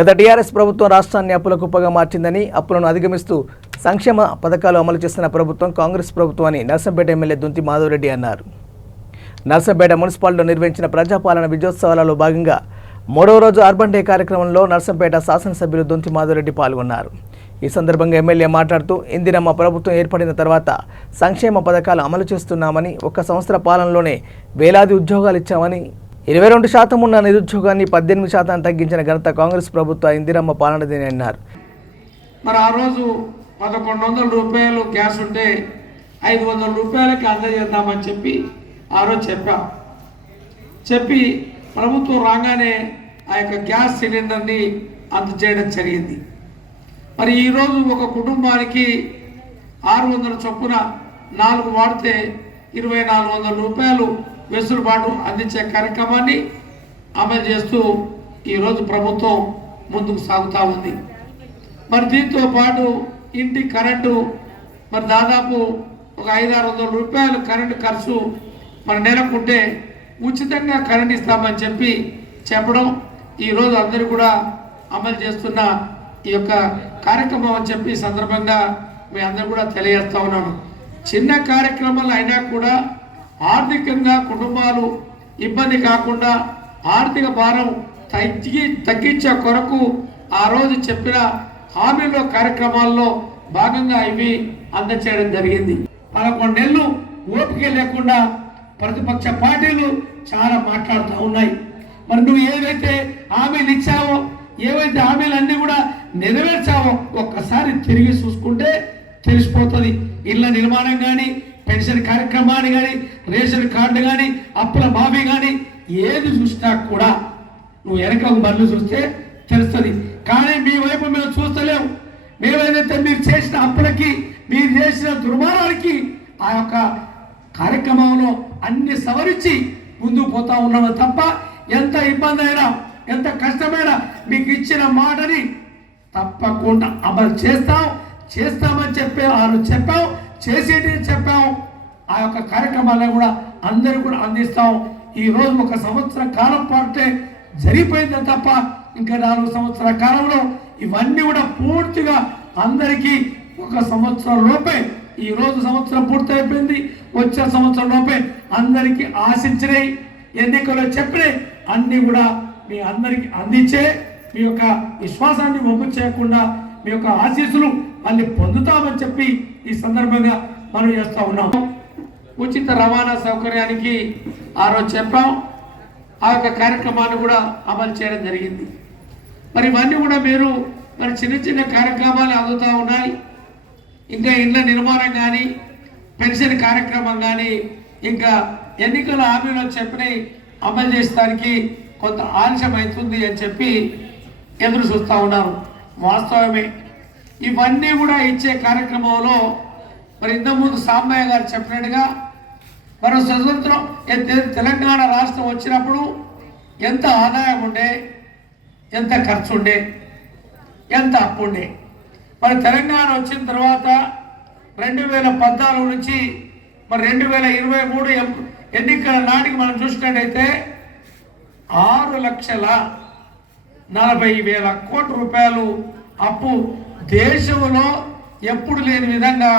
గత టీఆర్ఎస్ ప్రభుత్వం రాష్ట్రాన్ని అప్పుల కుప్పగా మార్చిందని, అప్పులను అధిగమిస్తూ సంక్షేమ పథకాలు అమలు చేస్తున్న ప్రభుత్వం కాంగ్రెస్ ప్రభుత్వం అని నర్సంపేట ఎమ్మెల్యే దుంతి మాధవరెడ్డి అన్నారు. నర్సంపేట మున్సిపాలిటీలో నిర్వహించిన ప్రజాపాలన విజయోత్సవాలలో భాగంగా మూడవ రోజు అర్బన్ డే కార్యక్రమంలో నర్సంపేట శాసనసభ్యులు దుంతి మాధవరెడ్డి పాల్గొన్నారు. ఈ సందర్భంగా ఎమ్మెల్యే మాట్లాడుతూ, ఇందిరమ్మ ప్రభుత్వం ఏర్పడిన తర్వాత సంక్షేమ పథకాలు అమలు చేస్తున్నామని, ఒక్క సంవత్సర పాలనలోనే వేలాది ఉద్యోగాలు ఇచ్చామని, 22% ఉన్న నిరుద్యోగాన్ని 18% తగ్గించిన ఘనత కాంగ్రెస్ ప్రభుత్వ ఇందిరమ్మ పాలనదని అన్నారు. మరి ఆ రోజు 1100 రూపాయలు గ్యాస్ ఉంటే 500 రూపాయలకి అందజేద్దామని చెప్పి ఆ రోజు చెప్పి ప్రభుత్వం రాగానే ఆ యొక్క గ్యాస్ సిలిండర్ని అందజేయడం జరిగింది. మరి ఈరోజు ఒక కుటుంబానికి 600 చొప్పున 4 వాడితే 2400 రూపాయలు వెసులుబాటు అందించే కార్యక్రమాన్ని అమలు చేస్తూ ఈరోజు ప్రభుత్వం ముందుకు సాగుతూ ఉంది. మరి దీంతో పాటు ఇంటి కరెంటు మరి దాదాపు ఒక 500-600 రూపాయలు కరెంటు ఖర్చు మరి నెలకుంటే ఉచితంగా కరెంట్ ఇస్తామని చెప్పడం ఈరోజు అందరూ కూడా అమలు చేస్తున్న ఈ యొక్క కార్యక్రమం అని చెప్పి సందర్భంగా మీ అందరూ కూడా తెలియజేస్తా ఉన్నాను. చిన్న కార్యక్రమాలు అయినా కూడా ఆర్థికంగా కుటుంబాలు ఇబ్బంది కాకుండా ఆర్థిక భారం తగ్గించే కొరకు ఆ రోజు చెప్పిన హామీలో కార్యక్రమాల్లో భాగంగా ఇవి అందచేయడం జరిగింది. 11 నెలలు ఓపిక లేకుండా ప్రతిపక్ష పార్టీలు చాలా మాట్లాడుతూ ఉన్నాయి. మరి నువ్వు ఏదైతే హామీలు ఇచ్చావో, ఏవైతే హామీలన్నీ కూడా నెరవేర్చావో ఒక్కసారి తిరిగి చూసుకుంటే తెలిసిపోతుంది. ఇళ్ల నిర్మాణం కానీ, పెన్షన్ కార్యక్రమాన్ని కానీ, రేషన్ కార్డు కానీ, అప్పుల మాఫీ కానీ ఏది చూసినా కూడా నువ్వు వెనక మళ్ళీ చూస్తే తెలుస్తుంది. కానీ మీ వైపు మేము చూస్తలేము. మేమేదైతే మీరు చేసిన అప్పులకి, మీరు చేసిన దుర్మార్గానికి ఆ యొక్క కార్యక్రమంలో అన్ని సవరించి ముందుకు పోతా ఉన్నాము తప్ప, ఎంత ఇబ్బంది అయినా ఎంత కష్టమైనా మీకు ఇచ్చిన మాటని తప్పకుండా అమలు చేస్తామని చెప్పాం, చేసేది చెప్పాం. ఆ యొక్క కార్యక్రమాలను కూడా అందరూ కూడా అందిస్తాం. ఈరోజు 1 సంవత్సర కాలం పాటే జరిగిపోయింది తప్ప ఇంకా 4 సంవత్సరాల కాలంలో ఇవన్నీ కూడా పూర్తిగా అందరికీ 1 సంవత్సరం లోపే, ఈరోజు సంవత్సరం పూర్తి అయిపోయింది, వచ్చే సంవత్సరం లోపే అందరికీ ఆశించినాయి, ఎన్నికల్లో చెప్పినాయి అన్నీ కూడా మీ అందరికీ అందించే మీ యొక్క విశ్వాసాన్ని వమ్ము చేయకుండా మీ యొక్క ఆశీస్సులు మళ్ళీ పొందుతామని చెప్పి ఈ సందర్భంగా మనం చేస్తూ ఉన్నాం. ఉచిత రవాణా సౌకర్యానికి ఆ రోజు చెప్పాం. ఆ యొక్క కార్యక్రమాన్ని కూడా అమలు చేయడం జరిగింది. మరి ఇవన్నీ కూడా మీరు మరి చిన్న కార్యక్రమాలు అందుతూ ఉన్నాయి. ఇంకా ఇళ్ల నిర్మాణం కానీ, పెన్షన్ కార్యక్రమం కానీ, ఇంకా ఎన్నికల హామీలో చెప్పినవి అమలు చేసడానికి కొంత ఆలస్యం అవుతుంది అని చెప్పి ఎదురు చూస్తూ ఉన్నారు. వాస్తవమే. ఇవన్నీ కూడా ఇచ్చే కార్యక్రమంలో మరి ఇంతకుముందు సాంబయ్య గారు చెప్పినట్టుగా మరో స్వతంత్రం తెలంగాణ రాష్ట్రం వచ్చినప్పుడు ఎంత ఆదాయం ఉండే, ఎంత ఖర్చు ఉండే, ఎంత అప్పు ఉండే. మరి తెలంగాణ వచ్చిన తర్వాత 2014 నుంచి మరి 2023 ఎన్నికల నాటికి మనం చూసినట్టయితే 6,40,000 కోట్ల రూపాయలు అప్పు దేశంలో ఎప్పుడు లేని విధంగా